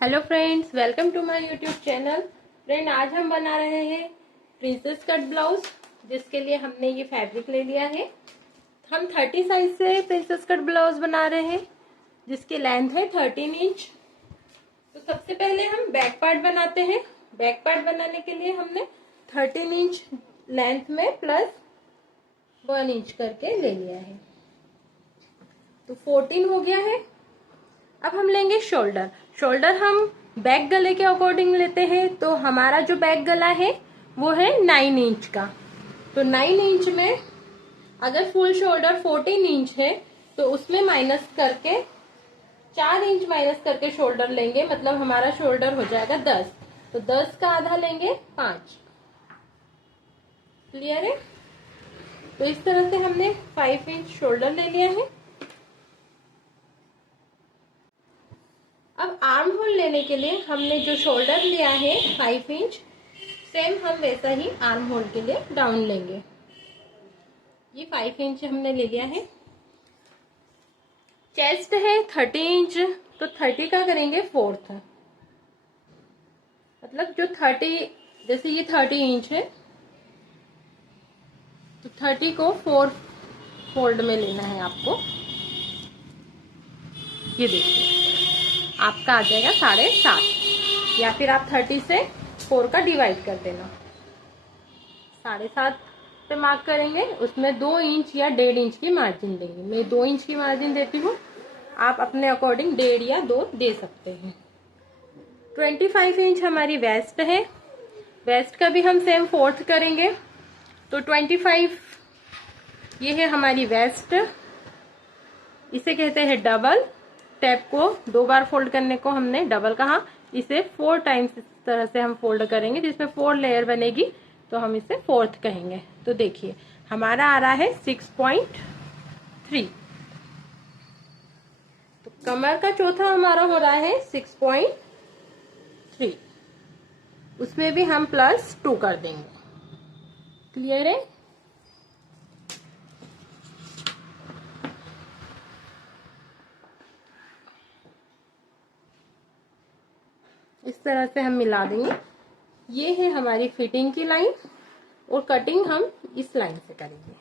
Hello friends, welcome to my YouTube channel. Friend, आज हम बना रहे हैं प्रिंसेस कट ब्लाउज, जिसके लिए हमने ये फैब्रिक ले लिया है। हम 30 साइज से प्रिंसेस कट ब्लाउज बना रहे हैं, जिसकी लेंथ है 13 इंच। तो सबसे पहले हम बैक पार्ट बनाते हैं। बैक पार्ट बनाने के लिए हमने 13 इंच लेंथ में प्लस 1 इंच करके ले लिया है, तो 14 हो गया है। अब हम लेंगे शोल्डर। शोल्डर हम बैक गले के अकॉर्डिंग लेते हैं, तो हमारा जो बैक गला है वो है 9 इंच का। तो 9 इंच में अगर फुल शोल्डर 14 इंच है तो उसमें माइनस करके 4 इंच माइनस करके शोल्डर लेंगे, मतलब हमारा शोल्डर हो जाएगा 10। तो 10 का आधा लेंगे 5। क्लियर है? तो इस तरह से हमने 5 इंच शोल्डर ले लिया है। अब आर्म होल लेने के लिए हमने जो शोल्डर लिया है 5 इंच, सेम हम वैसा ही आर्म होल के लिए डाउन लेंगे। ये 5 इंच हमने ले लिया है। चेस्ट है 30 इंच, तो 30 का करेंगे 4th, मतलब जो 30, जैसे ये 30 इंच है तो 30 को 4 फोल्ड में लेना है आपको। ये देखिए, आपका आ जाएगा 7.5, या फिर आप 30 से 4 का डिवाइड कर देना। 7.5 पे मार्क करेंगे, उसमें 2 इंच या 1.5 इंच की मार्जिन देंगे। मैं 2 इंच की मार्जिन देती हूँ, आप अपने अकॉर्डिंग 1.5 या 2 दे सकते हैं। 25 इंच हमारी वेस्ट है। वेस्ट का भी हम सेम 4th करेंगे, तो 25 ये है हमारी वेस्ट। इसे कहते हैं डबल। टैप को 2 बार फोल्ड करने को हमने डबल कहा। इसे 4 टाइम्स इस तरह से हम फोल्ड करेंगे, जिसमें 4 लेयर बनेगी, तो हम इसे 4th कहेंगे। तो देखिए, हमारा आ रहा है 6.3। तो कमर का चौथा हमारा हो रहा है 6.3। उसमें भी हम +2 कर देंगे। क्लियर है? इस तरह से हम मिला देंगे। ये है हमारी फिटिंग की लाइन, और कटिंग हम इस लाइन से करेंगे।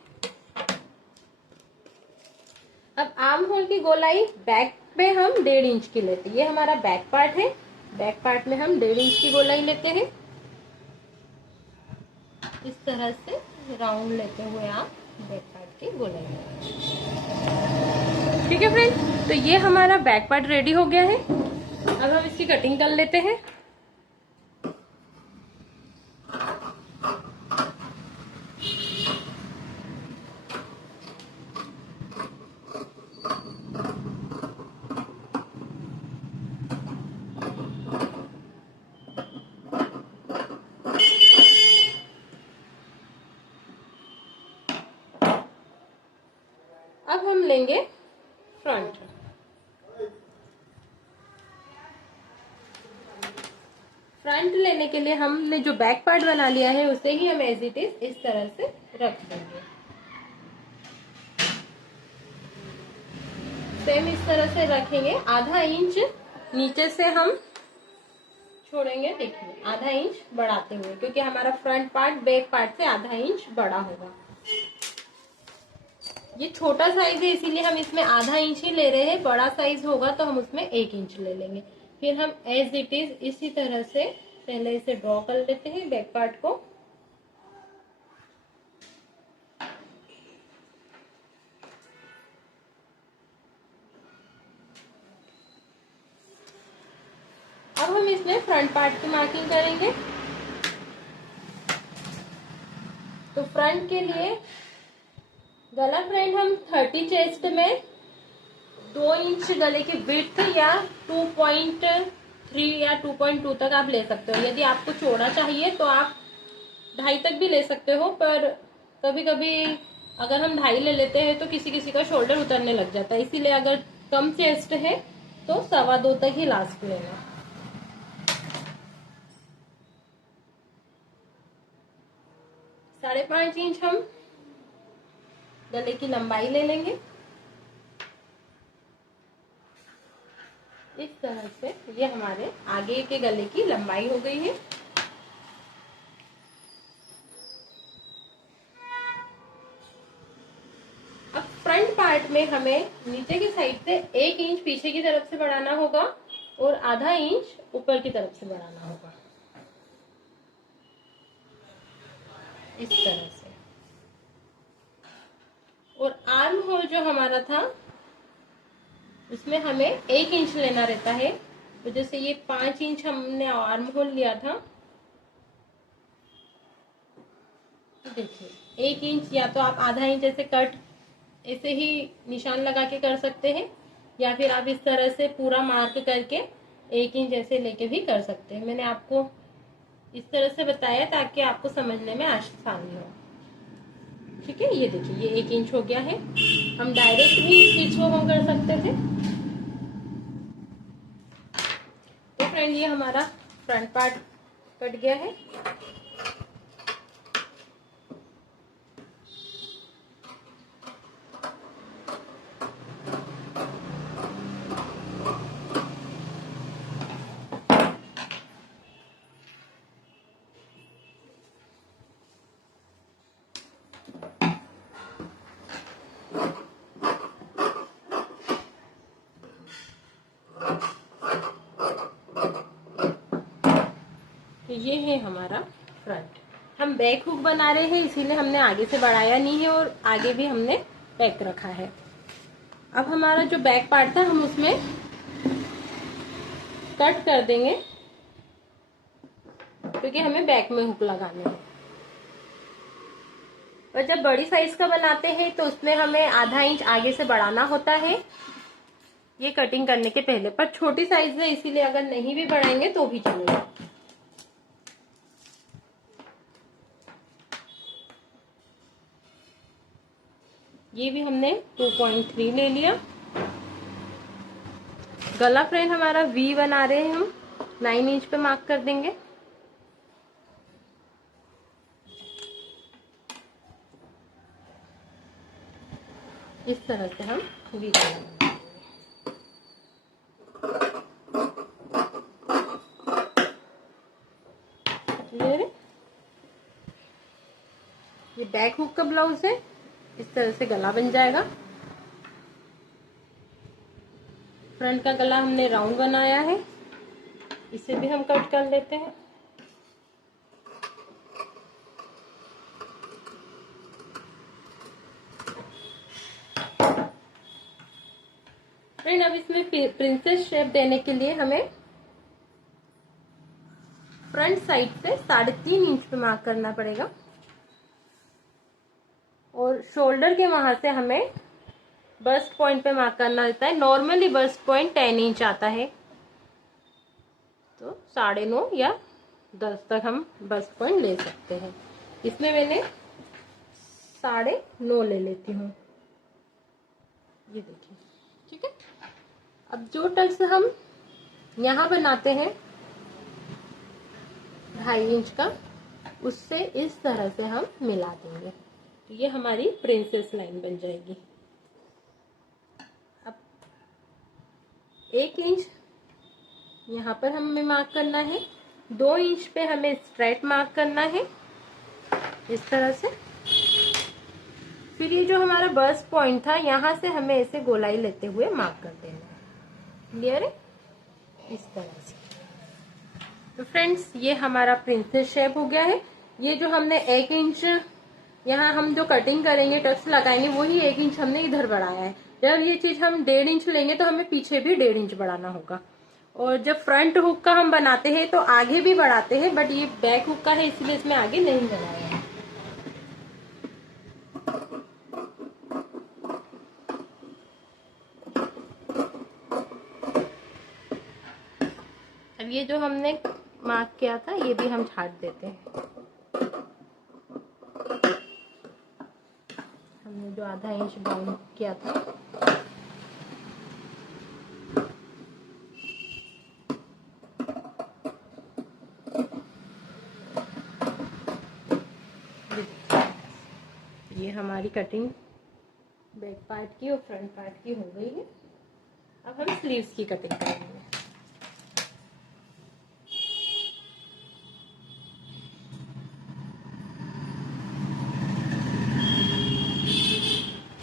अब आर्म होल की गोलाई बैक पे हम 1.5 इंच की लेते हैं। ये हमारा बैक पार्ट है। बैक पार्ट में हम 1.5 इंच की गोलाई लेते हैं। इस तरह से राउंड लेते हुए आप बैक पार्ट की गोलाई लेते हैं। ठीक है फ्रेंड्स, तो ये हमारा बैक पार्ट रेडी हो गया है। अब हम इसकी कटिंग कर लेते हैं। अब हम लेंगे फ्रंट। फ्रंट लेने के लिए हमने जो बैक पार्ट बना लिया है उसे ही हम एज इट इज इस तरह से रख देंगे। सेम इस तरह से रखेंगे। आधा इंच नीचे से हम छोड़ेंगे। देखिए, आधा इंच बढ़ाते हुए, क्योंकि हमारा फ्रंट पार्ट बैक पार्ट से आधा इंच बड़ा होगा। ये छोटा साइज है, इसीलिए हम इसमें आधा इंच ही ले रहे हैं। बड़ा साइज होगा तो हम उसमें 1 इंच ले लेंगे। फिर हम एज इट इज इसी तरह से पहले इसे ड्रॉ कर लेते हैं बैक पार्ट को। अब हम इसमें फ्रंट पार्ट की मार्किंग करेंगे। तो फ्रंट के लिए गला फ्रेंड हम 30 चेस्ट में 2 इंच गले की विड्थ या 2.3 या 2.2 तक आप ले सकते हो। यदि आपको चौड़ा चाहिए तो आप 2.5 तक भी ले सकते हो, पर कभी कभी अगर हम 2.5 ले लेते हैं तो किसी किसी का शोल्डर उतरने लग जाता है। इसीलिए अगर कम चेस्ट है तो 2.25 तक ही लास्ट लेना। साढ़े 5 इंच हम गले की लंबाई ले लेंगे। इस तरह से ये हमारे आगे के गले की लंबाई हो गई है। अब फ्रंट पार्ट में हमें नीचे की साइड से 1 इंच पीछे की तरफ से बढ़ाना होगा और आधा इंच ऊपर की तरफ से बढ़ाना होगा, इस तरह से। और आर्म होल जो हमारा था उसमें हमें 1 इंच लेना रहता है, तो जैसे ये 5 इंच हमने आर्म होल लिया था, तो देखिए 1 इंच, या तो आप आधा इंच ऐसे कट ऐसे ही निशान लगा के कर सकते हैं, या फिर आप इस तरह से पूरा मार्क करके 1 इंच ऐसे लेके भी कर सकते हैं। मैंने आपको इस तरह से बताया ताकि आपको समझने में आसानी हो। ठीक है, ये देखिए ये 1 इंच हो गया है। हम डायरेक्ट भी स्टिच को हम कर सकते थे। तो फ्रेंड ये हमारा फ्रंट पार्ट कट गया है। तो ये है हमारा फ्रंट। हम बैक हुक बना रहे हैं, इसीलिए हमने आगे से बढ़ाया नहीं है और आगे भी हमने बैक रखा है। अब हमारा जो बैक पार्ट था हम उसमें कट कर देंगे, क्योंकि हमें बैक में हुक लगाने हैं। और जब बड़ी साइज का बनाते हैं तो उसमें हमें आधा इंच आगे से बढ़ाना होता है, ये कटिंग करने के पहले। पर छोटी साइज है इसीलिए अगर नहीं भी बढ़ाएंगे तो भी चलेगा। ये भी हमने 2.3 ले लिया। गला फ्रेंड हमारा वी बना रहे हैं हम, 9 इंच पे मार्क कर देंगे। इस तरह से हम वी बनाएंगे। ये बैक हुक का ब्लाउज है, इस तरह से गला बन जाएगा। फ्रंट का गला हमने राउंड बनाया है, इसे भी हम कट कर लेते हैं। फ्रेंड अब इसमें प्रिंसेस शेप देने के लिए हमें फ्रंट साइड से 3.5 इंच पे मार्क करना पड़ेगा और शोल्डर के वहां से हमें बस्ट पॉइंट पे मार्क करना रहता है। नॉर्मली बस्ट पॉइंट 10 इंच आता है, तो 9.5 या 10 तक हम बस्ट पॉइंट ले सकते हैं। इसमें मैंने 9.5 ले लेती हूँ, ये देखिए। ठीक है, अब जो टक्स हम यहाँ बनाते हैं 2.5 इंच का, उससे इस तरह से हम मिला देंगे, तो ये हमारी प्रिंसेस लाइन बन जाएगी। अब 1 इंच यहाँ पर हमें मार्क करना है, 2 इंच पे हमें स्ट्रेट मार्क करना है इस तरह से। फिर ये जो हमारा बस्ट पॉइंट था यहाँ से हमें ऐसे गोलाई लेते हुए मार्क कर देना है। क्लियर है, इस तरह से। तो फ्रेंड्स ये हमारा प्रिंसेस शेप हो गया है। ये जो हमने 1 इंच यहाँ हम जो कटिंग करेंगे, टक्स लगाएंगे, वही 1 इंच हमने इधर बढ़ाया है। जब ये चीज हम 1.5 इंच लेंगे तो हमें पीछे भी 1.5 इंच बढ़ाना होगा। और जब फ्रंट हुक का हम बनाते हैं तो आगे भी बढ़ाते हैं, बट ये बैक हुक का है इसलिए इसमें आगे नहीं बढ़ाया है। अब ये जो हमने मार्क किया था ये भी हम छाट देते हैं। हमने जो आधा इंच डाउन किया था, ये हमारी कटिंग बैक पार्ट की और फ्रंट पार्ट की हो गई है। अब हम स्लीव्स की कटिंग करेंगे।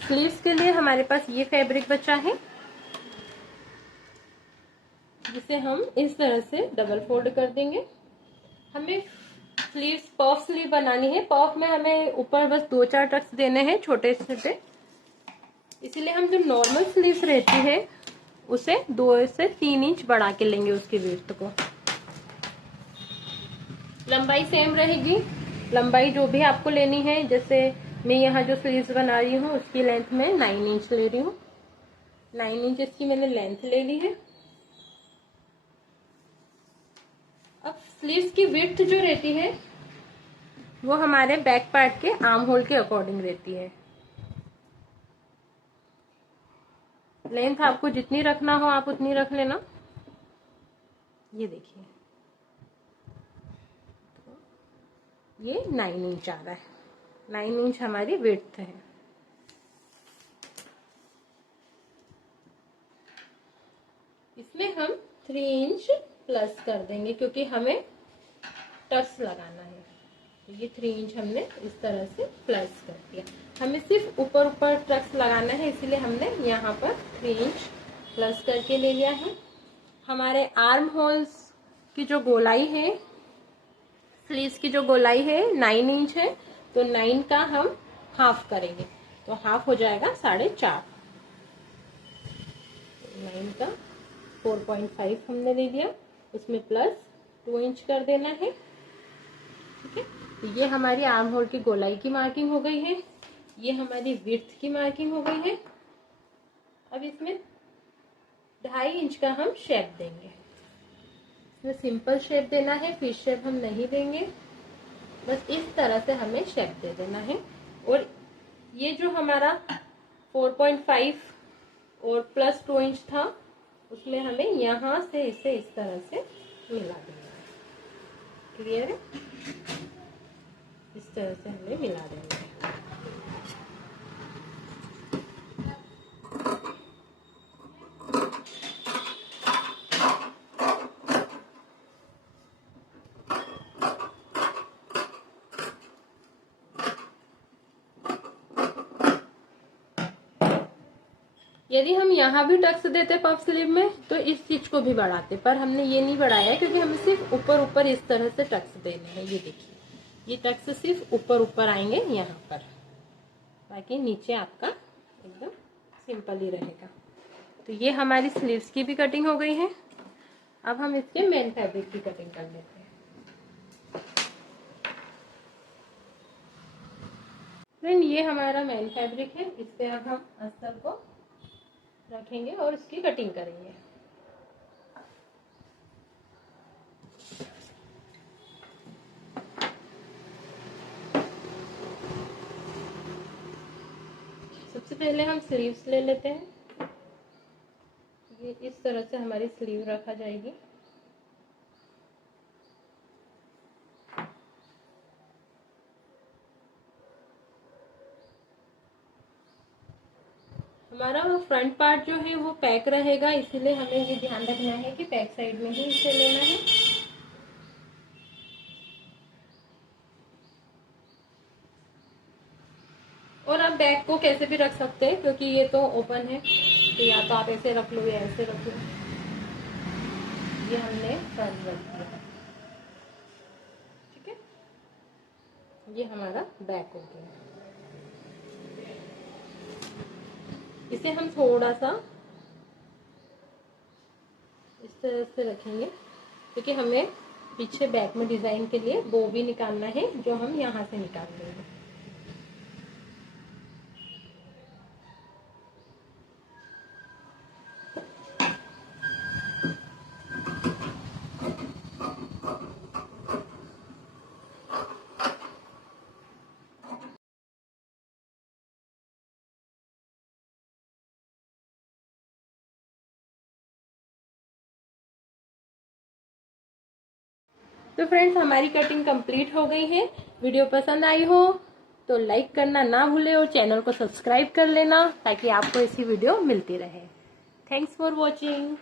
स्लीव्स के लिए हमारे पास ये फैब्रिक बचा है, जिसे हम इस तरह से डबल फोल्ड कर देंगे। हमें स्लीव्स पफ स्लीव बनानी है। पफ में हमें ऊपर बस 2-4 टक्स देने हैं छोटे छोटे, इसीलिए हम जो नॉर्मल स्लीव्स रहती है उसे 2 से 3 इंच बढ़ा के लेंगे उसकी विड्थ को। लंबाई सेम रहेगी, लंबाई जो भी आपको लेनी है। जैसे मैं यहाँ जो स्लीव्स बना रही हूँ उसकी लेंथ में 9 इंच ले रही हूँ। 9 इंच इसकी मैंने लेंथ ले ली है। अब स्लीव्स की विड्थ जो रहती है वो हमारे बैक पार्ट के आर्म होल के अकॉर्डिंग रहती है। लेंथ आपको जितनी रखना हो आप उतनी रख लेना। ये देखिए ये 9 इंच आ रहा है। 9 इंच हमारी विड्थ है। इसमें हम 3 इंच प्लस कर देंगे क्योंकि हमें टक्स लगाना है। तो ये 3 इंच हमने इस तरह से प्लस कर दिया। हमें सिर्फ ऊपर ऊपर टक्स लगाना है, इसीलिए हमने यहाँ पर 3 इंच प्लस करके ले लिया है। हमारे आर्म होल्स की जो गोलाई है, स्लीव्स की जो गोलाई है 9 इंच है, तो 9 का हम हाफ करेंगे तो हाफ हो जाएगा 4.5। 9 का 4.5 हमने ले लिया, उसमें प्लस 2 इंच कर देना है। ठीक है, तो ये हमारी आर्म होल की गोलाई की मार्किंग हो गई है। ये हमारी विड्थ की मार्किंग हो गई है। अब इसमें 2.5 इंच का हम शेप देंगे। इसमें सिंपल शेप देना है, फिश शेप हम नहीं देंगे। बस इस तरह से हमें शेप दे देना है। और ये जो हमारा 4.5 और प्लस 2 इंच था उसमें हमें यहाँ से इसे इस तरह से मिला देना है। क्लियर है? इस तरह से हमें मिला देना है। यदि हम यहाँ भी टक्स देते पफ स्लीव में तो इस चीज को भी बढ़ाते, पर हमने ये नहीं बढ़ाया क्योंकि हमें सिर्फ ऊपर ऊपर इस तरह से टक्स देने हैं। ये देखिए ये टक्स सिर्फ ऊपर ऊपर आएंगे यहाँ पर, बाकी नीचे आपका एकदम सिंपल ही रहेगा। तो ये हमारी स्लीव्स की भी कटिंग हो गई है। अब हम इसके मेन फैब्रिक की कटिंग कर लेते हैं। फ्रेंड ये हमारा मेन फैब्रिक है, इस पे अब हम अस्तर को रखेंगे और उसकी कटिंग करेंगे। सबसे पहले हम स्लीव्स ले लेते हैं। ये इस तरह से हमारी स्लीव रखा जाएगी। हमारा फ्रंट पार्ट जो है वो पैक रहेगा, इसीलिए हमें ये ध्यान रखना है कि बैक साइड में ही इसे लेना है। और आप बैक को कैसे भी रख सकते हैं क्योंकि ये तो ओपन है, तो या तो आप ऐसे रख लो या ऐसे रख लो। ये हमने फ्रंट रख दिया। ठीक है, ये हमारा बैक हो गया। इसे हम थोड़ा सा इस तरह से रखेंगे क्योंकि हमें पीछे बैक में डिजाइन के लिए बो भी निकालना है, जो हम यहाँ से निकाल देंगे। तो फ्रेंड्स हमारी कटिंग कंप्लीट हो गई है। वीडियो पसंद आई हो तो लाइक करना ना भूले और चैनल को सब्सक्राइब कर लेना ताकि आपको ऐसी वीडियो मिलती रहे। Thanks for watching.